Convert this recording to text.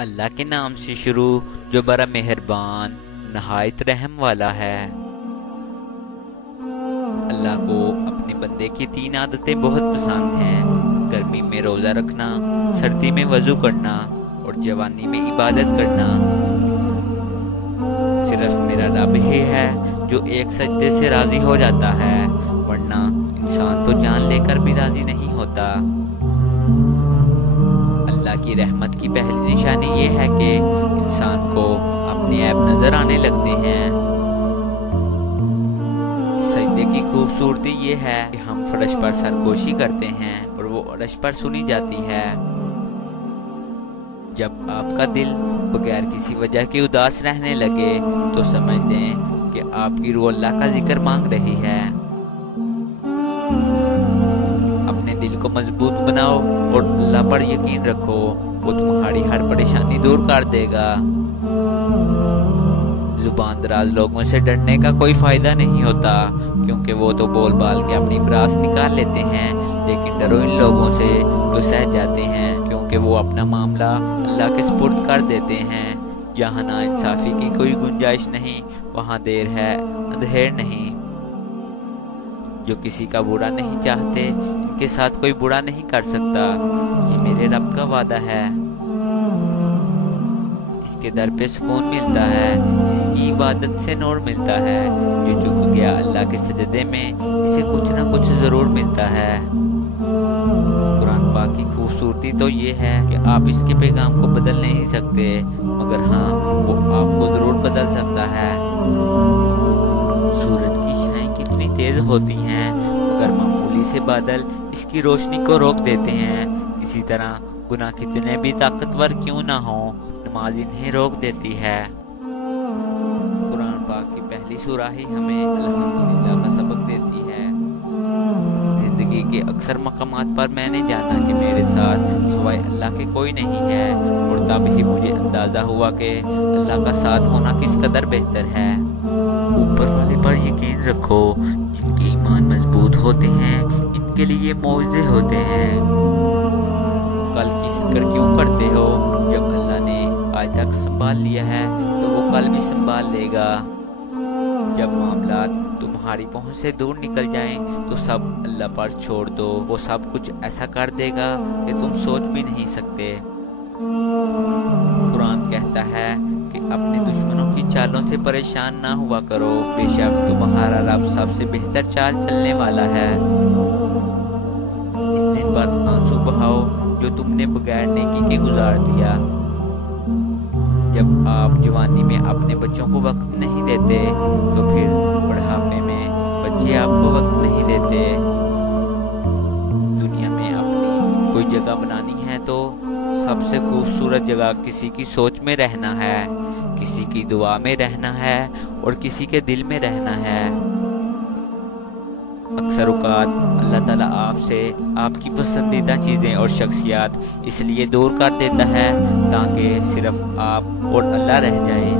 اللہ کے نام سے شروع جو بڑا مہربان نہایت رحم والا ہے۔ اللہ کو اپنے بندے کی 3 عادتیں بہت پسند ہیں: گرمی میں روزہ رکھنا، سردی میں وضو کرنا اور جوانی میں عبادت کرنا۔ صرف میرا رب ہی ہے جو ایک سجدے سے راضی ہو جاتا ہے، ورنہ انسان تو جان لے کر بھی راضی نہیں ہوتا۔ اللہ کی رحمت کی پہلی نشانی یہ ہے کہ انسان کو اپنے عیب نظر آنے لگتے ہیں۔ سجدے کی خوبصورتی یہ ہے کہ ہم فرش پر سرگوشی کرتے ہیں اور وہ عرش پر سنی جاتی ہے۔ جب آپ کا دل بغیر کسی وجہ کے اداس رہنے لگے تو سمجھ لیں کہ آپ کی روح اللہ کا ذکر مانگ رہی ہے۔ اپنے دل کو مضبوط بناؤ اور اللہ پر یقین رکھو، وہ تمہاری ہر پریشانی دور کر دے گا۔ زبان دراز لوگوں سے ڈرنے کا کوئی فائدہ نہیں ہوتا، کیونکہ وہ تو بول بال کے اپنی براس نکال لیتے ہیں، لیکن ڈرو ان لوگوں سے جو سہ جاتے ہیں، کیونکہ وہ اپنا معاملہ اللہ کے سپرد کر دیتے ہیں۔ جہاں نا انصافی کی کوئی گنجائش نہیں، وہاں دیر ہے اندھیر نہیں۔ جو کسی کا برا نہیں چاہتے، ان کے ساتھ کوئی برا نہیں کر سکتا، یہ میرے رب کا وعدہ ہے۔ اس کے در پہ سکون ملتا ہے، اس کی عبادت سے نور ملتا ہے۔ جو جھک گیا اللہ کے سجدے میں، اسے کچھ نہ کچھ ضرور ملتا ہے۔ قرآن پاک کی خوبصورتی تو یہ ہے کہ آپ اس کے پیغام کو بدل نہیں سکتے، مگر ہاں وہ آپ کو ضرور بدل سکتا ہے۔ سورج کی شعاعیں کتنی تیز ہوتی ہیں، مگر معمولی سے بادل اس کی روشنی کو روک دیتے ہیں۔ اسی طرح گناہ کتنے بھی طاقتور کیوں نہ ہوں، نماز انہیں روک دیتی ہے۔ قرآن پاک کی پہلی سورہ ہی ہمیں الحمدللہ کا سبق دیتی ہے۔ زندگی کے اکثر مقامات پر میں نے جانا کہ میرے ساتھ سوائے اللہ کے کوئی نہیں ہے، اور تب ہی مجھے اندازہ ہوا کہ اللہ کا ساتھ ہونا کس قدر بہتر ہے۔ اوپر والے پر یقین رکھو، جن کے ایمان مضبوط ہوتے ہیں ان کے لیے معجزے ہوتے ہیں۔ کل کی فکر کیوں کرتے ہو؟ جب اللہ نے آج تک سنبھال لیا ہے تو وہ کل بھی سنبھال لے گا۔ جب معاملات تمہاری پہنچ سے دور نکل جائیں تو سب اللہ پر چھوڑ دو، وہ سب کچھ ایسا کر دے گا کہ تم سوچ بھی نہیں سکتے۔ قرآن کہتا ہے کہ اپنے دشمنوں کی چالوں سے پریشان نہ ہوا کرو، بے شک تمہارا رب سب سے بہتر چال چلنے والا ہے۔ اس دن پر آنسو بہاؤ جو تم نے بغیر نیکی کے گزار دیا۔ جب آپ جوانی میں اپنے بچوں کو وقت نہیں دیتے تو پھر بڑھاپے میں بچے آپ کو وقت نہیں دیتے۔ دنیا میں اپنی کوئی جگہ بنانی ہے تو سب سے خوبصورت جگہ کسی کی سوچ میں رہنا ہے، کسی کی دعا میں رہنا ہے اور کسی کے دل میں رہنا ہے۔ اکثر اوقات اللہ تعالیٰ آپ سے آپ کی پسندیدہ چیزیں اور شخصیات اس لیے دور کر دیتا ہے تاکہ صرف آپ اور اللہ رہ جائیں۔